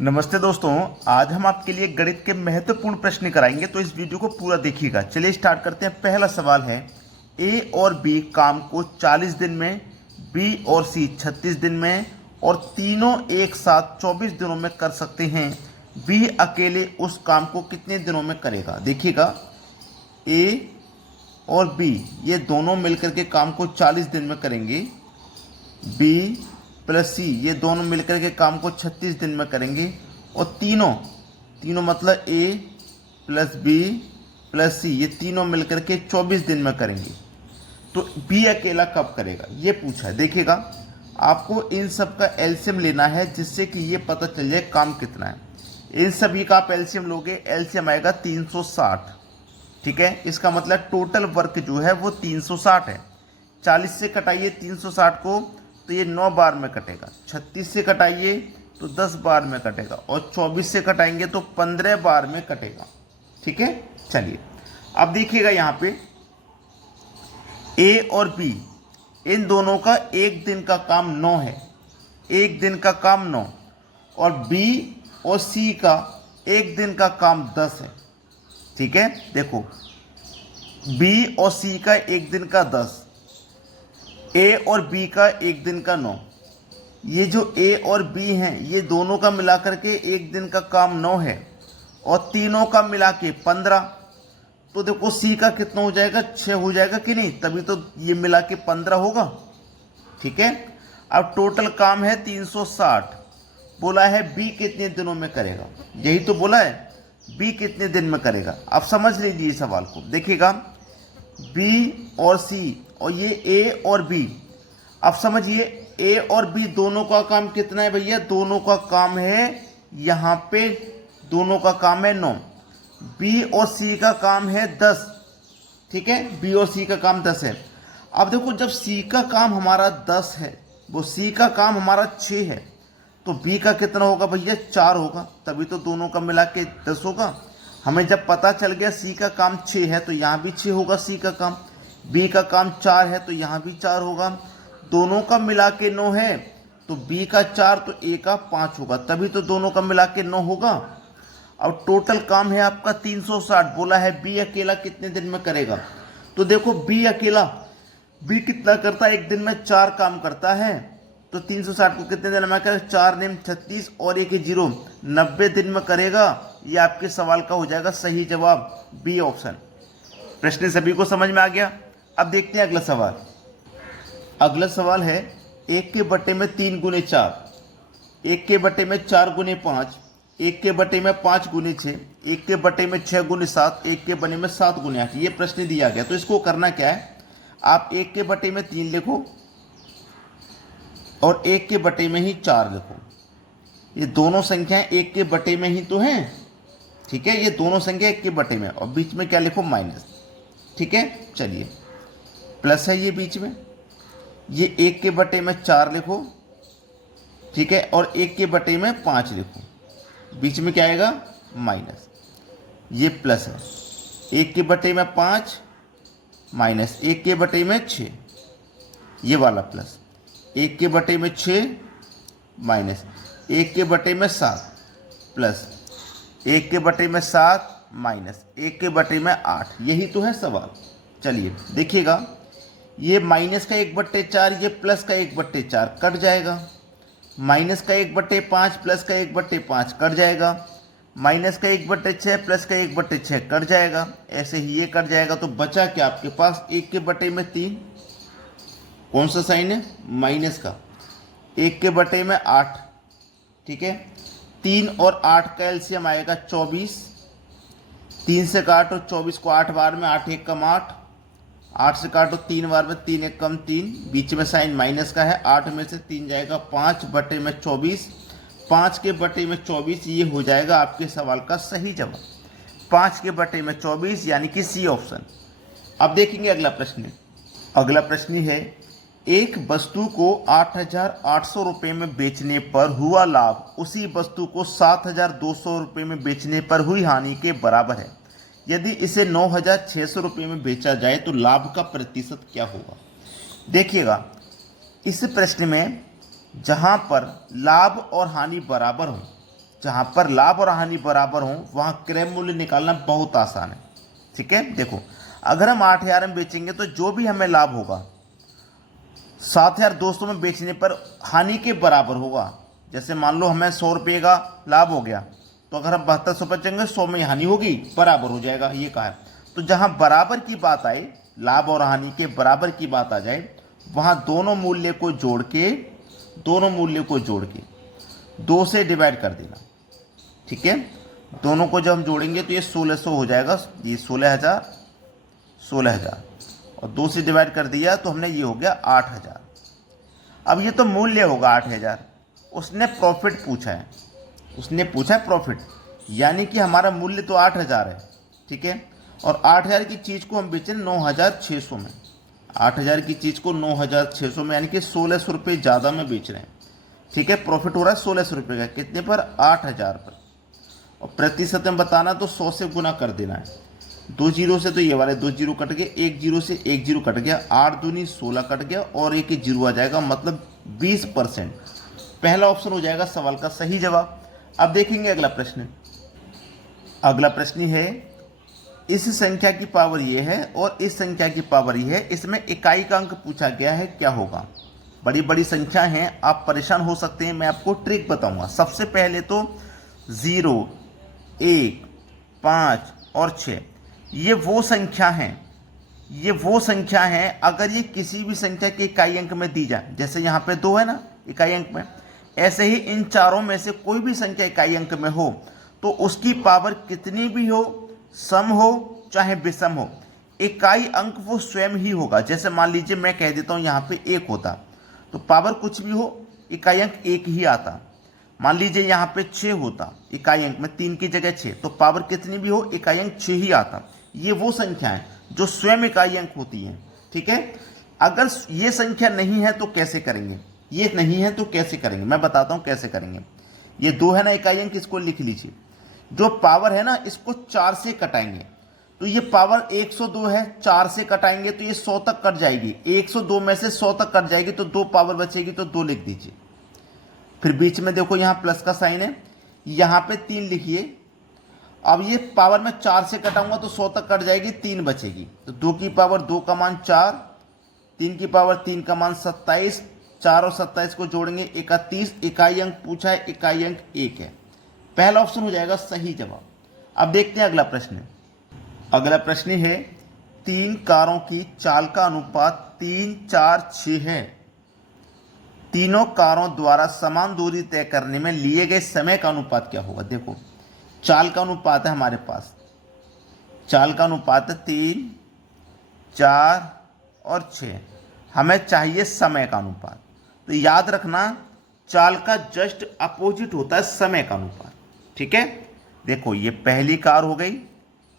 नमस्ते दोस्तों, आज हम आपके लिए गणित के महत्वपूर्ण प्रश्न कराएंगे, तो इस वीडियो को पूरा देखिएगा। चलिए स्टार्ट करते हैं। पहला सवाल है, ए और बी काम को 40 दिन में, बी और सी 36 दिन में और तीनों एक साथ 24 दिनों में कर सकते हैं। बी अकेले उस काम को कितने दिनों में करेगा? देखिएगा, ए और बी ये दोनों मिलकर के काम को 40 दिन में करेंगे। बी प्लस सी ये दोनों मिलकर के काम को 36 दिन में करेंगे। और तीनों मतलब ए प्लस बी प्लस सी ये तीनों मिलकर के 24 दिन में करेंगे। तो बी अकेला कब करेगा ये पूछा है। देखिएगा, आपको इन सब का एलसीएम लेना है जिससे कि ये पता चल जाए काम कितना है। इन सभी का आप एलसीएम लोगे, एलसीएम आएगा 360। ठीक है, इसका मतलब टोटल वर्क जो है वो 360 है। 40 से कटाइए 360 को तो ये 9 बार में कटेगा। 36 से कटाइए तो 10 बार में कटेगा और 24 से कटाएंगे तो 15 बार में कटेगा। ठीक है, चलिए अब देखिएगा, यहाँ पे ए और बी इन दोनों का एक दिन का काम 9 है, एक दिन का काम 9, और बी और सी का एक दिन का काम 10 है। ठीक है, देखो बी और सी का एक दिन का 10, ए और बी का एक दिन का 9। ये जो ए और बी हैं ये दोनों का मिलाकर के एक दिन का काम 9 है और तीनों का मिला के 15। तो देखो सी का कितना हो जाएगा, 6 हो जाएगा कि नहीं, तभी तो ये मिला के 15 होगा। ठीक है, अब टोटल काम है 360। बोला है बी कितने दिनों में करेगा, यही तो बोला है, बी कितने दिन में करेगा। अब समझ लीजिए सवाल को। देखिएगा, बी और सी और ये ए और बी, अब समझिए ए और बी दोनों का काम कितना है भैया? दोनों का काम है, यहाँ पे दोनों का काम है 9। बी और सी का काम है 10। ठीक है, बी और सी का काम 10 है। अब देखो, जब सी का काम हमारा 10 है, वो सी का काम हमारा 6 है, तो बी का कितना होगा भैया? 4 होगा, तभी तो दोनों का मिला के 10 होगा। हमें जब पता चल गया सी का काम 6 है तो यहाँ भी 6 होगा सी का काम, बी का काम 4 है तो यहाँ भी 4 होगा। दोनों का मिला के 9 है तो बी का 4 तो ए का 5 होगा, तभी तो दोनों का मिला के 9 होगा। अब टोटल काम है आपका 360। बोला है बी अकेला कितने दिन में करेगा, तो देखो बी अकेला, बी कितना करता है? एक दिन में 4 काम करता है, तो 360 को कितने दिन में करेगा? 4 नेम 36 और 1 0, 90 दिन में करेगा। ये आपके सवाल का हो जाएगा सही जवाब, बी ऑप्शन। प्रश्न सभी को समझ में आ गया। अब देखते हैं अगला सवाल। अगला सवाल है, 1 के बटे में 3 गुने 4, 1 के बटे में 4 गुने 5, 1 के बटे में 5 गुने 6, 1 के बटे में 6 गुने 7, 1 के बटे में 7 गुने 8। ये प्रश्न दिया गया, तो इसको करना क्या है? आप 1 के बटे में 3 लिखो और 1 के बटे में ही 4 लिखो। ये दोनों संख्याएं 1 के बटे में ही तो हैं। ठीक है, ये दोनों संख्या 1 के बटे में, और बीच में क्या लिखो? माइनस। ठीक है, चलिए प्लस है ये बीच में, ये 1 के बटे में 4 लिखो। ठीक है, और 1 के बटे में 5 लिखो, बीच में क्या आएगा? माइनस। ये प्लस है, 1 के बटे में 5 माइनस 1 के बटे में 6, ये वाला प्लस, 1 के बटे में 6 माइनस 1 के बटे में 7 प्लस 1 के बटे में 7 माइनस 1 के बटे में 8। यही तो है सवाल। चलिए देखिएगा, ये माइनस का 1/4, ये प्लस का 1/4 कट जाएगा, माइनस का 1/5 प्लस का 1/5 कट जाएगा, माइनस का 1/6 प्लस का 1/6 कट जाएगा, ऐसे ही ये कट जाएगा। तो बचा क्या आपके पास? 1 के बटे में 3, कौन सा साइन है? माइनस का। 1 के बटे में 8। ठीक है, 3 और 8 का एलसीएम आएगा 24। 3 से काटो 24 को 8 बार में, 8 1 कम 8, 8 से काटो 3 बार में, 3 1 कम 3, बीच में साइन माइनस का है। 8 में से 3 जाएगा 5 बटे में 24, 5 के बटे में 24, ये हो जाएगा आपके सवाल का सही जवाब, 5 के बटे में 24, यानी कि सी ऑप्शन। अब देखेंगे अगला प्रश्न। अगला प्रश्न है, एक वस्तु को 8,800 रुपये में बेचने पर हुआ लाभ उसी वस्तु को 7,200 रुपये में बेचने पर हुई हानि के बराबर है। यदि इसे 9,600 रुपये में बेचा जाए तो लाभ का प्रतिशत क्या होगा? देखिएगा, इस प्रश्न में जहाँ पर लाभ और हानि बराबर हो, जहां पर लाभ और हानि बराबर हो वहां क्रय मूल्य निकालना बहुत आसान है। ठीक है, देखो अगर हम 8,000 में बेचेंगे तो जो भी हमें लाभ होगा 7,200 में बेचने पर हानि के बराबर होगा। जैसे मान लो हमें 100 रुपये का लाभ हो गया, तो अगर हम 7200 बेचेंगे 100 में हानि होगी, बराबर हो जाएगा, ये कहा है। तो जहां बराबर की बात आए, लाभ और हानि के बराबर की बात आ जाए, वहां दोनों मूल्य को जोड़ के 2 से डिवाइड कर देना। ठीक है, दोनों को जब हम जोड़ेंगे तो ये 1600 हो जाएगा, ये 16,000 और 2 से डिवाइड कर दिया तो हमने ये हो गया 8,000। अब ये तो मूल्य होगा 8,000, उसने प्रॉफिट पूछा है, प्रॉफिट, यानी कि हमारा मूल्य तो 8,000 है। ठीक है, और 8,000 की चीज़ को हम बेचें 9,600 में, 8,000 की चीज़ को 9,600 में, यानी कि 1,600 रुपये ज़्यादा में बेच रहे हैं। ठीक है, प्रॉफिट हो रहा है 1,600 रुपये का, कितने पर? 8,000 पर। और प्रतिशत में बताना तो 100 से गुना कर देना है। 2 जीरो से तो ये वाले 2 जीरो कट गए, 1 जीरो से 1 जीरो कट गया, 8 दूनी 16 कट गया और एक जीरो आ जाएगा, मतलब 20%। पहला ऑप्शन हो जाएगा सवाल का सही जवाब। अब देखेंगे अगला प्रश्न। अगला प्रश्न है, इस संख्या की पावर ये है और इस संख्या की पावर ये है, इसमें इकाई का अंक पूछा गया है, क्या होगा? बड़ी बड़ी संख्या हैं, आप परेशान हो सकते हैं, मैं आपको ट्रिक बताऊंगा। सबसे पहले तो 0, 1, 5 और 6 ये वो संख्या हैं अगर ये किसी भी संख्या के इकाई अंक में दी जाए, जैसे यहाँ पे 2 है ना इकाई अंक में, ऐसे ही इन चारों में से कोई भी संख्या इकाई अंक में हो तो उसकी पावर कितनी भी हो, सम हो चाहे विषम हो, इकाई अंक वो स्वयं ही होगा। जैसे मान लीजिए मैं कह देता हूँ यहाँ पे 1 होता तो पावर कुछ भी हो इकाई अंक 1 ही आता। मान लीजिए यहाँ पे 6 होता इकाई अंक में 3 की जगह 6, तो पावर कितनी भी हो इकाई अंक 6 ही आता। ये वो संख्या है जो स्वयं इकाई अंक होती हैं। ठीक है, अगर ये संख्या नहीं है तो कैसे करेंगे? ये नहीं है तो कैसे करेंगे, मैं बताता हूँ कैसे करेंगे। ये 2 है ना इकाई अंक, इसको लिख लीजिए। जो पावर है ना इसको 4 से कटाएंगे तो ये पावर 102 है, 4 से कटाएंगे तो ये 100 तक कट जाएगी, 102 में से 100 तक कट जाएगी तो 2 पावर बचेगी, तो 2 लिख दीजिए। फिर बीच में देखो यहाँ प्लस का साइन है, यहाँ पे 3 लिखिए। अब ये पावर में 4 से कटाऊंगा तो 100 तक कट जाएगी, 3 बचेगी, तो 2 की पावर 2 का मान 4, 3 की पावर 3 का मान 27, 4 और 27 को जोड़ेंगे 31, इकाई अंक पूछा है, इकाई अंक 1 है। पहला ऑप्शन हो जाएगा सही जवाब। अब देखते हैं अगला प्रश्न। अगला प्रश्न है, 3 कारों की चाल का अनुपात 3, 4, 6 है। तीनों कारों द्वारा समान दूरी तय करने में लिए गए समय का अनुपात क्या होगा? देखो चाल का अनुपात है हमारे पास, चाल का अनुपात है 3, 4 और 6, हमें चाहिए समय का अनुपात। तो याद रखना चाल का जस्ट अपोजिट होता है समय का अनुपात। ठीक है, देखो ये पहली कार हो गई,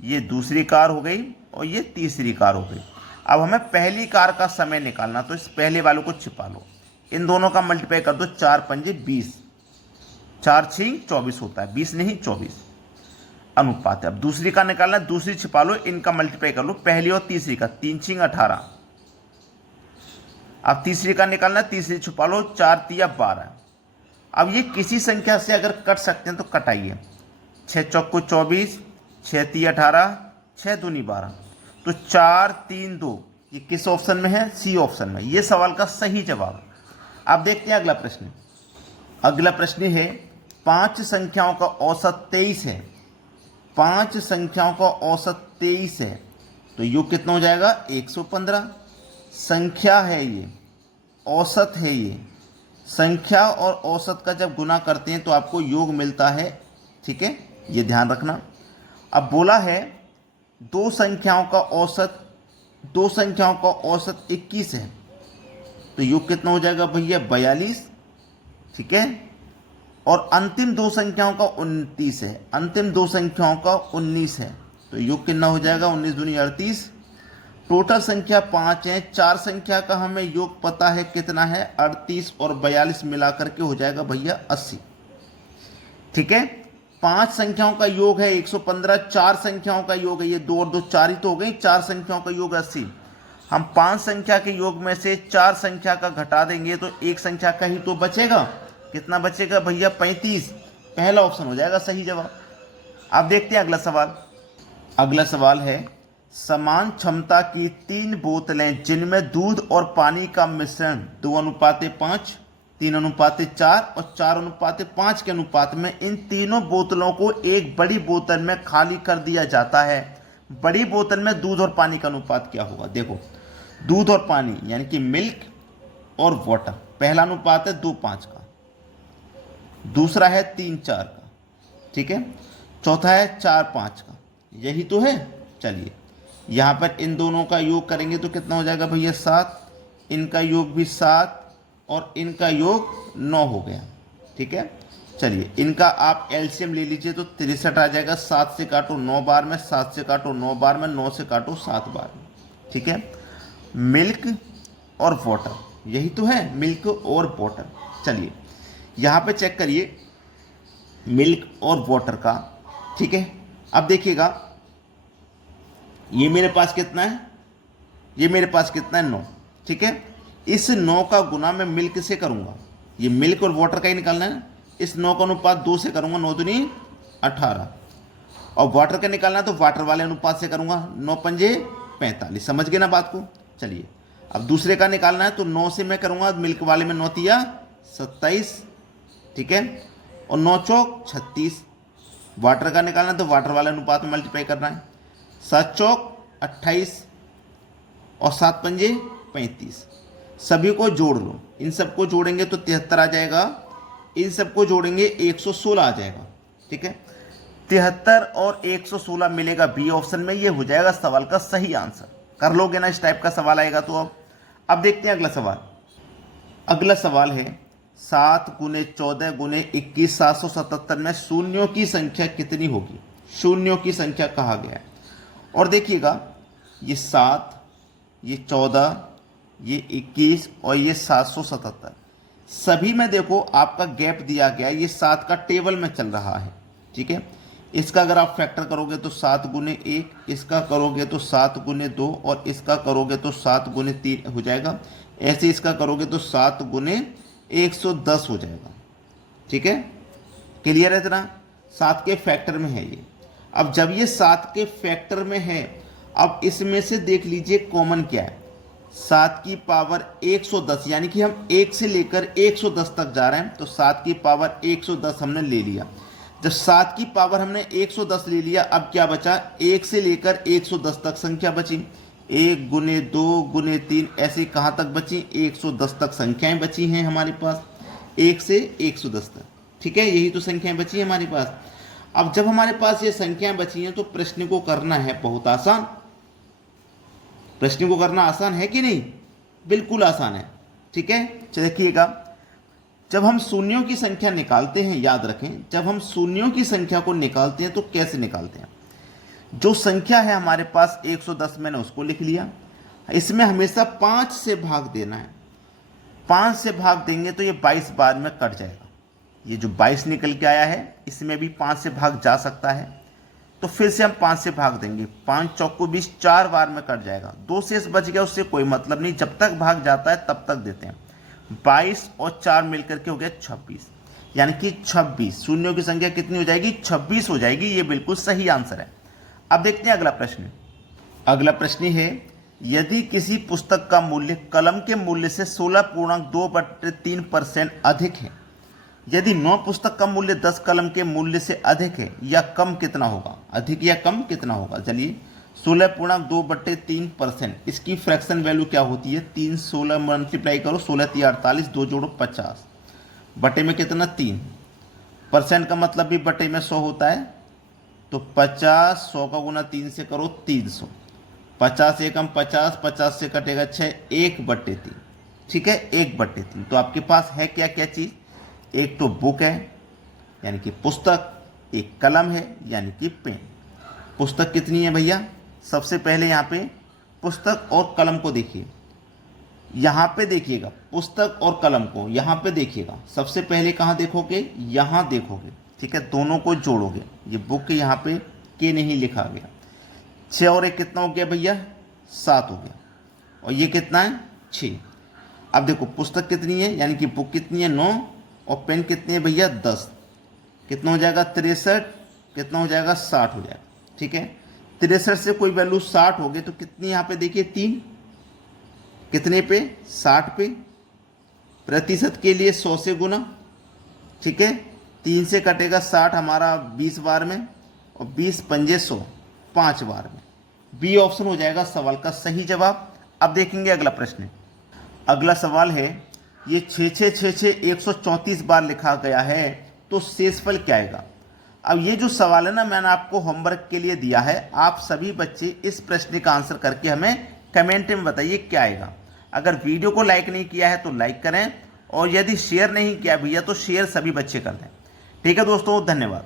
ये दूसरी कार हो गई और ये तीसरी कार हो गई। अब हमें पहली कार का समय निकालना, तो इस पहले वालों को छिपा लो, इन दोनों का मल्टीप्लाई कर दो, 4 पंजे 20, 4 6 24 होता है, 20 नहीं 24 अनुपात है। अब दूसरी का निकालना, दूसरी छिपा लो, इनका मल्टीप्लाई कर लो, पहली और तीसरी का, 3 6 18। अब तीसरी का निकालना, तीसरी छुपा लो, 4 3 12। अब ये किसी संख्या से अगर कट सकते हैं तो कटाइए, 6 चौको 24, 6 3 18, 6 दूनी 12, तो 4 3 2, ये किस ऑप्शन में है? सी ऑप्शन में। ये सवाल का सही जवाब। अब देखते हैं अगला प्रश्न। अगला प्रश्न है, 5 संख्याओं का औसत 23 है, 5 संख्याओं का औसत 23 है, तो योग कितना हो जाएगा? 115। संख्या है ये, औसत है ये, संख्या और औसत का जब गुना करते हैं तो आपको योग मिलता है। ठीक है, ये ध्यान रखना। अब बोला है 2 संख्याओं का औसत 21 है, तो योग कितना हो जाएगा भैया? 42। ठीक है, और अंतिम 2 संख्याओं का 29 है, अंतिम 2 संख्याओं का 19 है, तो योग कितना हो जाएगा? 19 दूनी 38। टोटल संख्या 5 है, 4 संख्या का हमें योग पता है कितना है? 38 और 42 मिलाकर के हो जाएगा भैया 80। ठीक है, 5 संख्याओं का योग है 115, 4 संख्याओं का योग है, ये 2 और 2 4 ही तो हो गई, 4 संख्याओं का योग 80। हम 5 संख्या के योग में से 4 संख्या का घटा देंगे तो एक संख्या का ही तो बचेगा। कितना बचेगा भैया? 35। पहला ऑप्शन हो जाएगा सही जवाब। अब देखते हैं अगला सवाल। अगला सवाल है, समान क्षमता की 3 बोतलें जिनमें दूध और पानी का मिश्रण 2:5, 3:4 और 4:5 के अनुपात में इन तीनों बोतलों को एक बड़ी बोतल में खाली कर दिया जाता है। बड़ी बोतल में दूध और पानी का अनुपात क्या होगा? देखो, दूध और पानी यानी कि मिल्क और वाटर, पहला अनुपात है 2:5 का, दूसरा है 3:4 का, ठीक है, चौथा है 4:5 का, यही तो है। चलिए यहाँ पर इन दोनों का योग करेंगे तो कितना हो जाएगा भैया? 7, इनका योग भी 7 और इनका योग 9 हो गया, ठीक है। चलिए इनका आप एलसीएम ले लीजिए तो 63 आ जाएगा। 7 से काटो 9 बार में, 7 से काटो 9 बार में, 9 से काटो 7 बार में, ठीक है। मिल्क और वाटर, यही तो है, मिल्क और वाटर। चलिए यहाँ पे चेक करिए मिल्क और वाटर का, ठीक है। अब देखिएगा ये मेरे पास कितना है, ये मेरे पास कितना है? 9, ठीक है। इस 9 का गुना मैं मिल्क से करूंगा, ये मिल्क और वाटर का ही निकालना है। इस 9 का अनुपात 2 से करूंगा, 9 दूनी 18, और वाटर का निकालना है तो वाटर वाले अनुपात से करूंगा, 9 पंजे 45। समझ गए ना बात को? चलिए अब दूसरे का निकालना है तो 9 से मैं करूंगा मिल्क वाले में, 9 तिया 27, ठीक है, और 9 चौक 36। वाटर का निकालना है तो वाटर वाले अनुपात में मल्टीप्लाई करना है, 7 चौक 28 और 7 पंजे 35। सभी को जोड़ लो, इन सबको जोड़ेंगे तो 73 आ जाएगा, इन सबको जोड़ेंगे 116 आ जाएगा, ठीक है। 73 और 116 मिलेगा बी ऑप्शन में, ये हो जाएगा सवाल का सही आंसर। कर लोगे ना? इस टाइप का सवाल आएगा तो। अब देखते हैं अगला सवाल। अगला सवाल है, 7 गुने 14 गुने 21 777 में शून्यों की संख्या कितनी होगी? शून्यों की संख्या कहा गया है। और देखिएगा ये 7, ये 14, ये 21 और ये 777, सभी में देखो आपका गैप दिया गया है, ये 7 का टेबल में चल रहा है, ठीक है। इसका अगर आप फैक्टर करोगे तो 7 गुने 1, इसका करोगे तो 7 गुने 2 और इसका करोगे तो 7 गुने 3 हो जाएगा। ऐसे इसका करोगे तो 7 गुने 110 हो जाएगा, ठीक है। क्लियर है इतना? 7 के फैक्टर में है ये। अब जब ये 7 के फैक्टर में है, अब इसमें से देख लीजिए कॉमन क्या है, 7 की पावर 110, यानी कि हम 1 से लेकर 110 तक जा रहे हैं, तो 7 की पावर 110 हमने ले लिया। जब 7 की पावर हमने 110 ले लिया, अब क्या बचा? 1 से लेकर 110 तक संख्या बची, 1 गुने 2 गुने 3, ऐसे कहाँ तक बची? 110 तक संख्याएं बची हैं हमारे पास, 1 से 110 तक, ठीक है। यही तो संख्याएं बची हैं हमारे पास। अब जब हमारे पास ये संख्याएं बची हैं तो प्रश्न को करना है बहुत आसान। प्रश्न को करना आसान है कि नहीं? बिल्कुल आसान है, ठीक है। देखिएगा, जब हम शून्यों की संख्या निकालते हैं, याद रखें, जब हम शून्यों की संख्या को निकालते हैं तो कैसे निकालते हैं? जो संख्या है हमारे पास 110, मैंने उसको लिख लिया, इसमें हमेशा 5 से भाग देना है। 5 से भाग देंगे तो ये 22 बार में कट जाएगा। ये जो 22 निकल के आया है इसमें भी 5 से भाग जा सकता है, तो फिर से हम 5 से भाग देंगे, 5 चौक को 20, 4 बार में कट जाएगा। 2 शेष बच गया, उससे कोई मतलब नहीं, जब तक भाग जाता है तब तक देते हैं। 22 और 4 मिलकर के हो गया 26, यानी कि 26 शून्यों की संख्या कितनी हो जाएगी? 26 हो जाएगी। ये बिल्कुल सही आंसर है। अब देखते हैं अगला प्रश्न। अगला प्रश्न है, यदि किसी पुस्तक का मूल्य कलम के मूल्य से 16.2/3% अधिक है, यदि 9 पुस्तक का मूल्य 10 कलम के मूल्य से अधिक है या कम, कितना होगा? अधिक या कम कितना होगा? चलिए 16.2/3%, इसकी फ्रैक्शन वैल्यू क्या होती है? 3, 16 मल्टीप्लाई करो, 16 3 48, 2 जोड़ो 50, बटे में कितना? 3। परसेंट का मतलब भी बटे में 100 होता है, तो 50, 100 का गुना 3 से करो 300, 50 एकम 50, 50 से कटेगा 6, 1/3, ठीक है, 1/3। तो आपके पास है क्या क्या चीज़? एक तो बुक है यानी कि पुस्तक, एक कलम है यानी कि पेन। पुस्तक कितनी है भैया? सबसे पहले यहाँ पे पुस्तक और कलम को देखिए, यहाँ पे देखिएगा पुस्तक और कलम को, यहाँ पे देखिएगा। सबसे पहले कहाँ देखोगे? यहाँ देखोगे, ठीक है, दोनों को जोड़ोगे। ये बुक यहाँ पे के नहीं लिखा गया। 6 और 1 कितना हो गया भैया? 7 हो गया, और ये कितना है? 6। अब देखो पुस्तक कितनी है यानी कि बुक कितनी है? 9, और पेन कितनी है भैया? 10। कितना हो जाएगा 63, कितना हो जाएगा 60 हो जाएगा। ठीक है, 63 से कोई वैल्यू 60 हो गई तो कितनी यहाँ पे देखिए 3, कितने पे 60 पे, प्रतिशत के लिए 100 से गुना। ठीक है, 3 से कटेगा 60 हमारा 20 बार में और 20 पंजे 100 5 बार में। बी ऑप्शन हो जाएगा सवाल का सही जवाब। अब देखेंगे अगला प्रश्न। अगला सवाल है ये 6 6 6 6 134 बार लिखा गया है तो शेषफल क्या आएगा। अब ये जो सवाल है ना मैंने आपको होमवर्क के लिए दिया है, आप सभी बच्चे इस प्रश्न का आंसर करके हमें कमेंट में बताइए क्या आएगा। अगर वीडियो को लाइक नहीं किया है तो लाइक करें और यदि शेयर नहीं किया भैया तो शेयर सभी बच्चे कर दें। ठीक है दोस्तों, धन्यवाद।